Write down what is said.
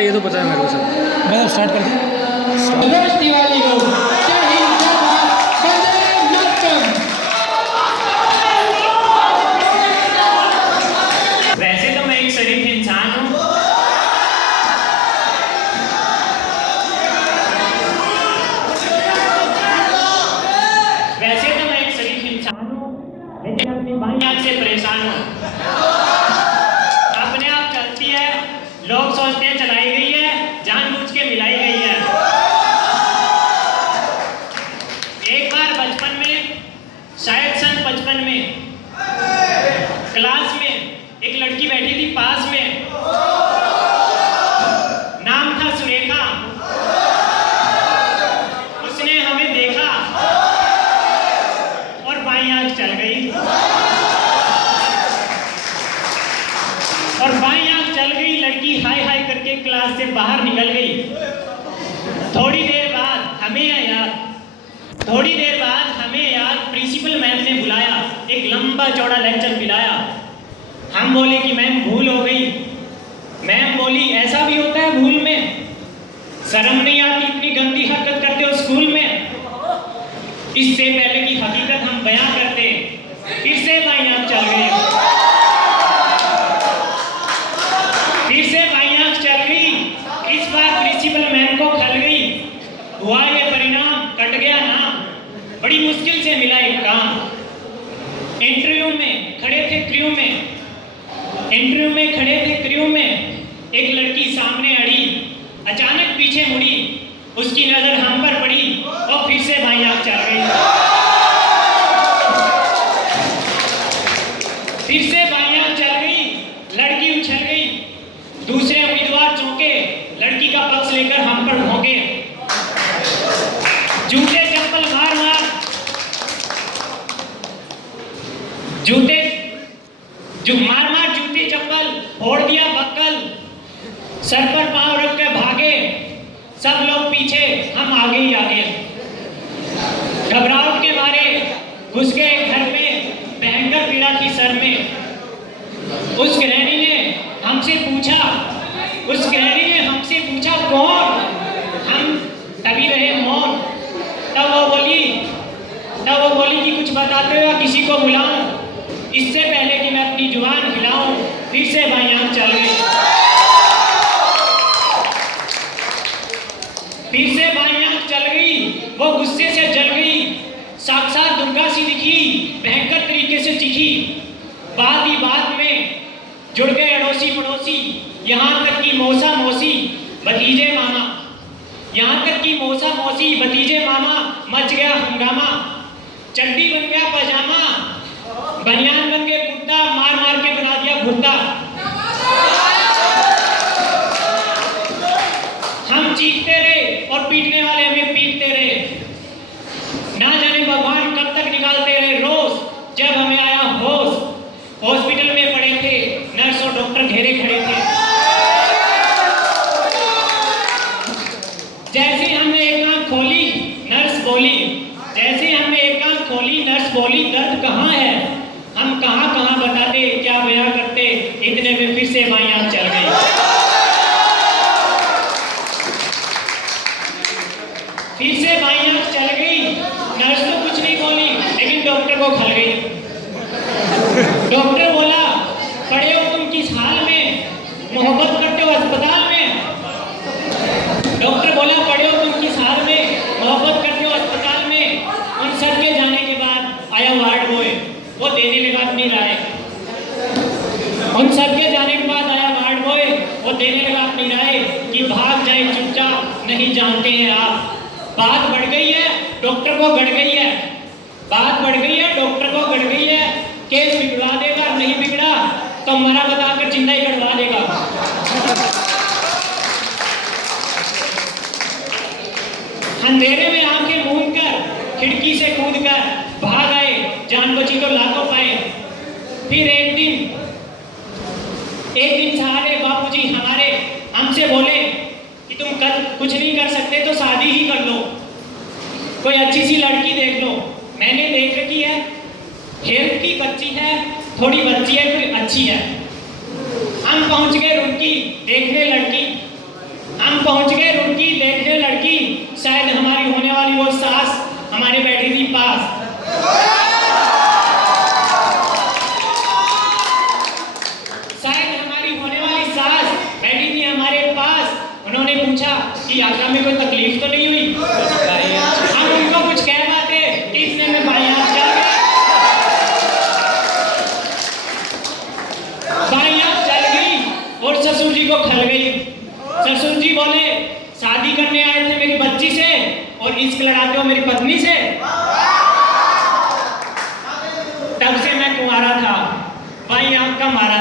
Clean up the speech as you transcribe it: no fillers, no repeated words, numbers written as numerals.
है ये तो पता है मेरे को सर। मैं स्टार्ट कर दूँ। रोज दिवाली हो, जय हिंद, जय भारत, वंदे मातरम। वैसे तो मैं एक शरीफ इंसान हूँ, लेकिन अपनी बाई आंख से परेशान हूँ। अपने आप चलती है, लोग सोचते हैं चलाई गई है, जानबूझ के मिलाई गई है। एक बार बचपन में, शायद सन 55 में, क्लास में एक लड़की बैठी थी पास में, नाम था सुरेखा। उसने हमें देखा और बाई आंख चल गई, और बाई आंख चल गई। लड़की हाय हाय करके क्लास से बाहर निकल गई। थोड़ी देर बाद हमें याद प्रिंसिपल मैम ने बुलाया, एक लंबा चौड़ा लेक्चर पिलाया। हम बोले कि मैम भूल हो गई। मैम बोली ऐसा भी होता है भूल में, शर्म नहीं आती इतनी गंदी हरकत करते हो स्कूल में। इससे पहले की हकीकत हम बयां करते, फिर से बाई आंख चल गई, फिर से बाई आंख चल गई। इस बार प्रिंसिपल मैम को खल गई। हुआ ये परिणाम, कट गया ना। बड़ी मुश्किल से मिला एक काम। इंटरव्यू में खड़े थे क्रू में एक लड़की सामने अड़ी, अचानक पीछे मुड़ी, उसकी नजर हम पर पड़ी और फिर से बाई आंख चल गई। फिर से बाई आंख चल गई, लड़की उछल गई। दूसरे उम्मीदवार चौंके, लड़की का पक्ष लेकर हम पर भौंके। जूते चप्पल मार जूते चप्पल फोड़ दिया बक्कल। सर पर पांव रख के भागे, सब लोग पीछे, हम आगे ही आगे। घबराहट के मारे घुस गए घर में, भयंकर पीड़ा थी सर में। उस गृहिणी ने हमसे पूछा कौन? हम तभी रहे मौन। तब वो बोली कि कुछ बताते हुए किसी को बुलाऊं, इससे पहले कि मैं अपनी जुबान हिलाऊं। फिर से बाई आंख चल गई, वो गुस्से से जल गई। साक्षात दुर्गा सी दिखी, भयंकर तरीके से चिखी। बात ही बात में जुड़ गए अड़ोसी पड़ोसी, यहाँ तक कि मौसा मौसी भतीजे मामा। मच गया हंगामा, चड्डी बन गया पजामा, बनियान बन गए कुर्ता, मार मार के बना दिया भुट्टा। हम चीखते रहे और पीटने वाले हमें पीटते रहे। ना जाने भगवान कब तक निकालते रहे रोज। जब हमें आया होश, हॉस्पिटल में पड़े थे, नर्स और डॉक्टर घेरे खड़े थे। जैसे हमने एक आंख खोली, नर्स बोली दर्द कहाँ है? हम कहाँ बताते, क्या बयां करते। इतने में फिर से बाई आंख चल गई। नर्स तो कुछ नहीं बोली, लेकिन डॉक्टर को खल गई। डॉक्टर बोला पड़े हो तुम किस हाल में, मोहब्बत करते हो अस्पताल में। डॉक्टर बोला पड़े हो तुम किस हाल में, मोहब्बत करते हो अस्पताल में। उन सब के जाने के बाद आया वार्ड बॉय, वो देने लगा अपनी राय। कि भाग जाए चुपचाप, नहीं जानते हैं आप। बात बढ़ गई है, डॉक्टर को गड़ गई है। केस बिगड़वा देगा, नहीं बिगड़ा तो मरा बताकर जिंदा ही करवा देगा। अंधेरे में आंखें मूंद कर, खिड़की से कूद कर भाग आए, जान बची तो लाखों पाए। फिर एक दिन सहारे बापूजी हमारे हमसे बोले कि तुम कुछ नहीं कर सकते तो शादी ही कर लो, कोई अच्छी सी लड़की देख लो। मैंने देख रखी है, हेल्थ की बच्ची है, थोड़ी बच्ची है, फिर अच्छी है। हम पहुंच गए रुड़की देखने लड़की। हम पहुंच गए, रुकी, देखने लड़की, शायद हमारी होने वाली वो सास हमारे बैठी थी पास। शायद हमारी होने वाली सास बैठी थी हमारे पास। उन्होंने पूछा कि यात्रा में कोई तकलीफ तो नहीं हुई? हम उनको कुछ कह पाते कि इतने में भाई आप चल गए। भाई आप चल गई और ससुर जी को खल गई। ससुर जी बोले शादी करने आए थे मेरी बच्ची से और इश्क लड़ाते हो मेरी पत्नी से। तब से मैं कुंवारा था, भाई आपका मारा